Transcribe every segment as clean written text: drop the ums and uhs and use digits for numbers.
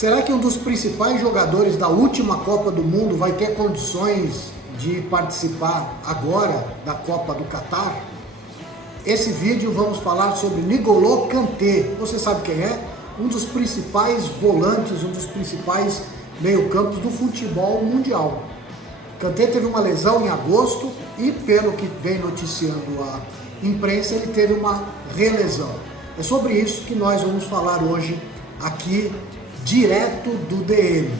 Será que um dos principais jogadores da última Copa do Mundo vai ter condições de participar agora da Copa do Catar? Esse vídeo vamos falar sobre N'Golo Kanté. Você sabe quem é? Um dos principais volantes, um dos principais meio-campos do futebol mundial. Kanté teve uma lesão em agosto e, pelo que vem noticiando a imprensa, ele teve uma relesão. É sobre isso que nós vamos falar hoje aqui, direto do DM.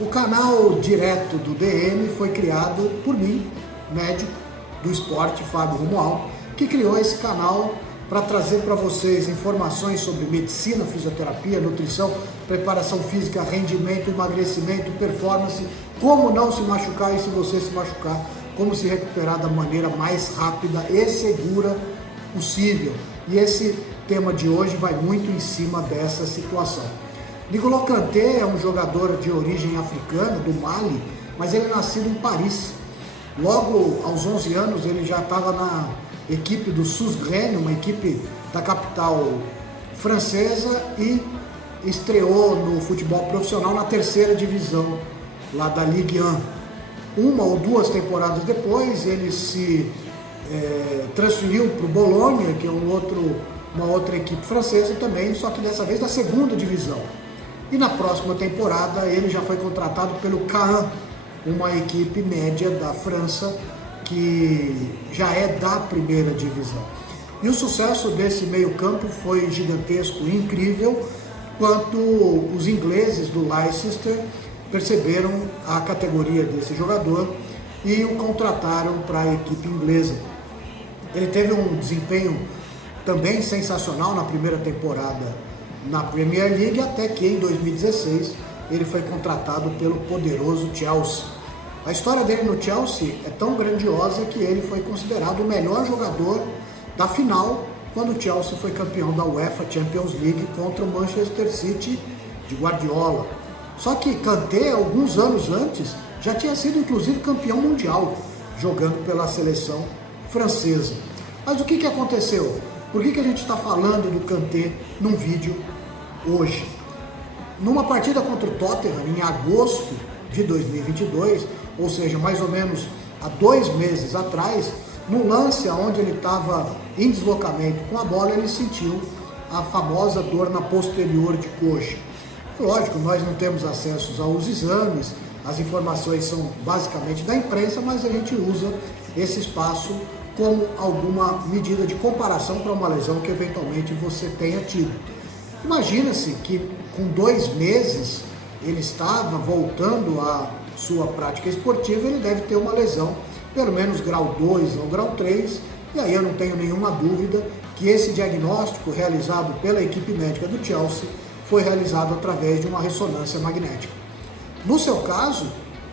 O canal Direto do DM foi criado por mim, médico do esporte, Fábio Romualdo, que criou esse canal para trazer para vocês informações sobre medicina, fisioterapia, nutrição, preparação física, rendimento, emagrecimento, performance, como não se machucar e, se você se machucar, como se recuperar da maneira mais rápida e segura possível. E esse tema de hoje vai muito em cima dessa situação. N'Golo Kanté é um jogador de origem africana, do Mali, mas ele é nascido em Paris. Logo aos 11 anos ele já estava na equipe do Suzerain, uma equipe da capital francesa, e estreou no futebol profissional na terceira divisão lá da Ligue 1. Uma ou duas temporadas depois ele se transferiu para o Bologna, que é uma outra equipe francesa também, só que dessa vez da segunda divisão. E na próxima temporada ele já foi contratado pelo Caen, uma equipe média da França que já é da primeira divisão. E o sucesso desse meio-campo foi gigantesco e incrível, quanto os ingleses do Leicester perceberam a categoria desse jogador e o contrataram para a equipe inglesa. Ele teve um desempenho também sensacional na primeira temporada na Premier League, até que em 2016 ele foi contratado pelo poderoso Chelsea. A história dele no Chelsea é tão grandiosa que ele foi considerado o melhor jogador da final quando o Chelsea foi campeão da UEFA Champions League contra o Manchester City de Guardiola. Só que Kanté, alguns anos antes, já tinha sido inclusive campeão mundial, jogando pela seleção francesa. Mas o que aconteceu? Por que a gente está falando do Kanté num vídeo hoje? Numa partida contra o Tottenham, em agosto de 2022, ou seja, mais ou menos há 2 meses atrás, num lance onde ele estava em deslocamento com a bola, ele sentiu a famosa dor na posterior de coxa. Lógico, nós não temos acesso aos exames, as informações são basicamente da imprensa, mas a gente usa esse espaço como alguma medida de comparação para uma lesão que eventualmente você tenha tido. Imagina-se que com 2 meses ele estava voltando à sua prática esportiva, ele deve ter uma lesão, pelo menos grau 2 ou grau 3, e aí eu não tenho nenhuma dúvida que esse diagnóstico realizado pela equipe médica do Chelsea foi realizado através de uma ressonância magnética. No seu caso,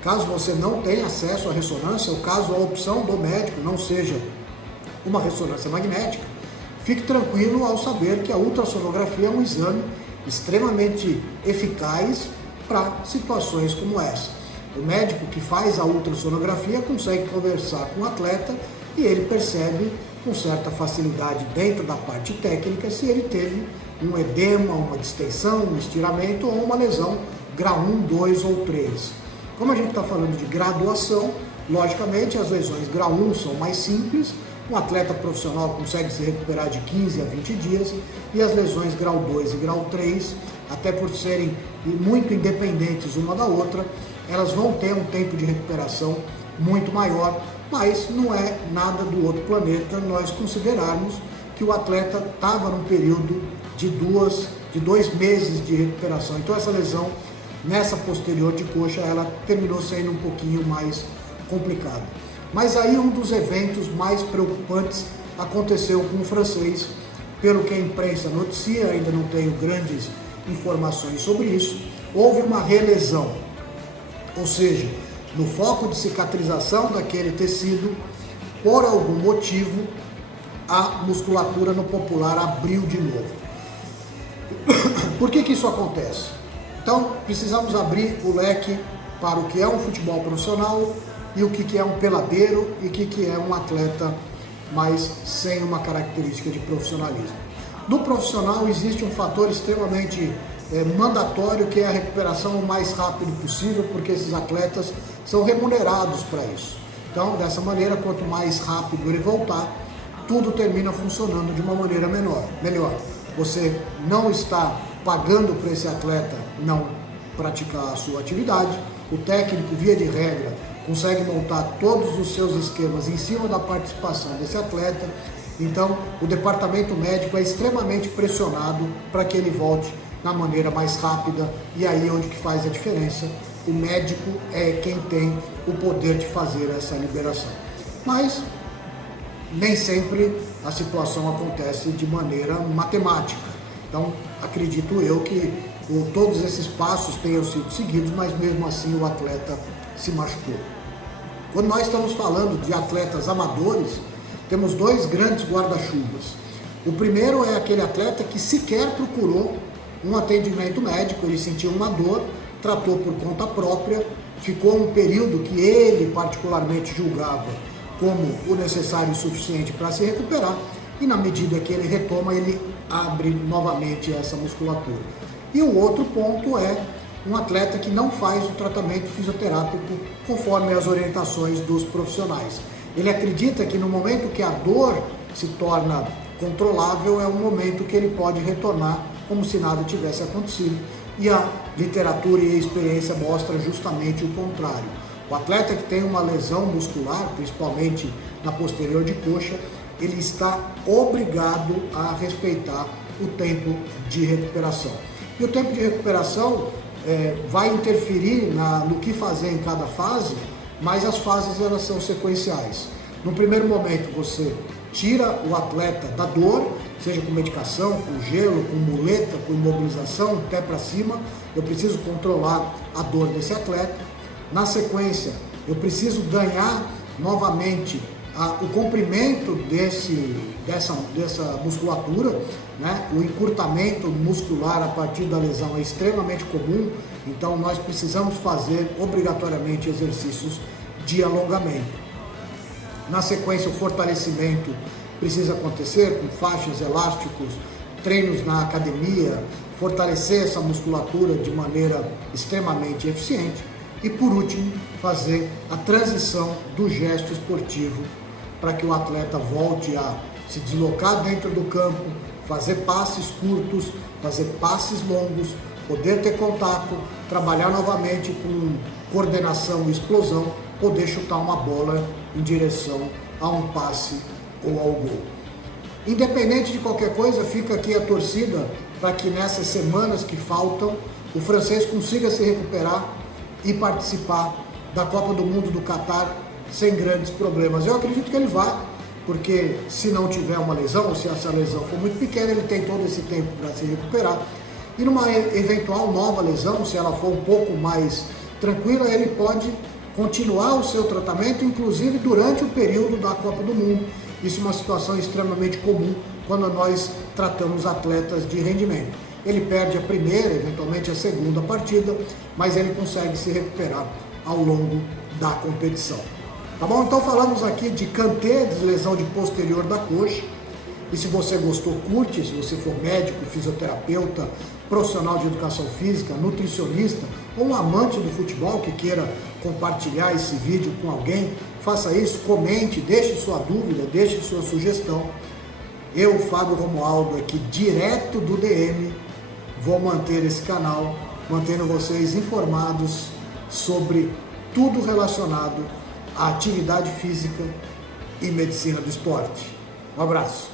caso você não tenha acesso à ressonância, ou caso a opção do médico não seja uma ressonância magnética, fique tranquilo ao saber que a ultrassonografia é um exame extremamente eficaz para situações como essa. O médico que faz a ultrassonografia consegue conversar com o atleta e ele percebe com certa facilidade, dentro da parte técnica, se ele teve um edema, uma distensão, um estiramento ou uma lesão grau 1, 2 ou 3. Como a gente está falando de graduação, logicamente as lesões grau 1 são mais simples, um atleta profissional consegue se recuperar de 15 a 20 dias, e as lesões grau 2 e grau 3, até por serem muito independentes uma da outra, elas vão ter um tempo de recuperação muito maior, mas não é nada do outro planeta nós considerarmos que o atleta estava num período de 2 meses de recuperação. Então essa lesão nessa posterior de coxa, ela terminou sendo um pouquinho mais complicada. Mas aí um dos eventos mais preocupantes aconteceu com o francês, pelo que a imprensa noticia, ainda não tenho grandes informações sobre isso. Houve uma relesão, ou seja, no foco de cicatrização daquele tecido, por algum motivo, a musculatura no popular abriu de novo. Por que isso acontece? Então, precisamos abrir o leque para o que é um futebol profissional e o que é um peladeiro e o que é um atleta, mas sem uma característica de profissionalismo. No profissional existe um fator extremamente mandatório, que é a recuperação o mais rápido possível, porque esses atletas são remunerados para isso. Então, dessa maneira, quanto mais rápido ele voltar, tudo termina funcionando de uma maneira melhor. Você não está pagando para esse atleta não praticar a sua atividade. O técnico, via de regra, consegue montar todos os seus esquemas em cima da participação desse atleta. Então, o departamento médico é extremamente pressionado para que ele volte na maneira mais rápida, e aí onde que faz a diferença. O médico é quem tem o poder de fazer essa liberação. Mas nem sempre a situação acontece de maneira matemática. Então, acredito eu que todos esses passos tenham sido seguidos, mas mesmo assim o atleta se machucou. Quando nós estamos falando de atletas amadores, temos dois grandes guarda-chuvas. O primeiro é aquele atleta que sequer procurou um atendimento médico, ele sentiu uma dor, tratou por conta própria, ficou um período que ele particularmente julgava como o necessário e suficiente para se recuperar, e na medida que ele retoma, ele abre novamente essa musculatura. E o outro ponto é um atleta que não faz o tratamento fisioterápico conforme as orientações dos profissionais. Ele acredita que no momento que a dor se torna controlável, é o momento que ele pode retornar como se nada tivesse acontecido. E a literatura e a experiência mostram justamente o contrário. O atleta que tem uma lesão muscular, principalmente na posterior de coxa, ele está obrigado a respeitar o tempo de recuperação. E o tempo de recuperação vai interferir no que fazer em cada fase, mas as fases elas são sequenciais. No primeiro momento você tira o atleta da dor, seja com medicação, com gelo, com muleta, com imobilização, pé para cima. Eu preciso controlar a dor desse atleta. Na sequência, eu preciso ganhar novamente o comprimento dessa musculatura, né? O encurtamento muscular a partir da lesão é extremamente comum, então nós precisamos fazer obrigatoriamente exercícios de alongamento. Na sequência, o fortalecimento precisa acontecer com faixas, elásticos, treinos na academia, fortalecer essa musculatura de maneira extremamente eficiente. E por último, fazer a transição do gesto esportivo para que o atleta volte a se deslocar dentro do campo, fazer passes curtos, fazer passes longos, poder ter contato, trabalhar novamente com coordenação e explosão, poder chutar uma bola em direção a um passe ou ao gol. Independente de qualquer coisa, fica aqui a torcida para que nessas semanas que faltam, o francês consiga se recuperar e participar da Copa do Mundo do Catar sem grandes problemas. Eu acredito que ele vai, porque se não tiver uma lesão, ou se essa lesão for muito pequena, ele tem todo esse tempo para se recuperar. E numa eventual nova lesão, se ela for um pouco mais tranquila, ele pode continuar o seu tratamento, inclusive durante o período da Copa do Mundo. Isso é uma situação extremamente comum quando nós tratamos atletas de rendimento. Ele perde a primeira, eventualmente a segunda partida, mas ele consegue se recuperar ao longo da competição. Tá bom? Então falamos aqui de Kanté, lesão de posterior da coxa. E se você gostou, curte. Se você for médico, fisioterapeuta, profissional de educação física, nutricionista ou um amante do futebol que queira compartilhar esse vídeo com alguém, faça isso, comente, deixe sua dúvida, deixe sua sugestão. Eu, Fábio Romualdo, aqui direto do DM, vou manter esse canal, mantendo vocês informados sobre tudo relacionado à atividade física e medicina do esporte. Um abraço.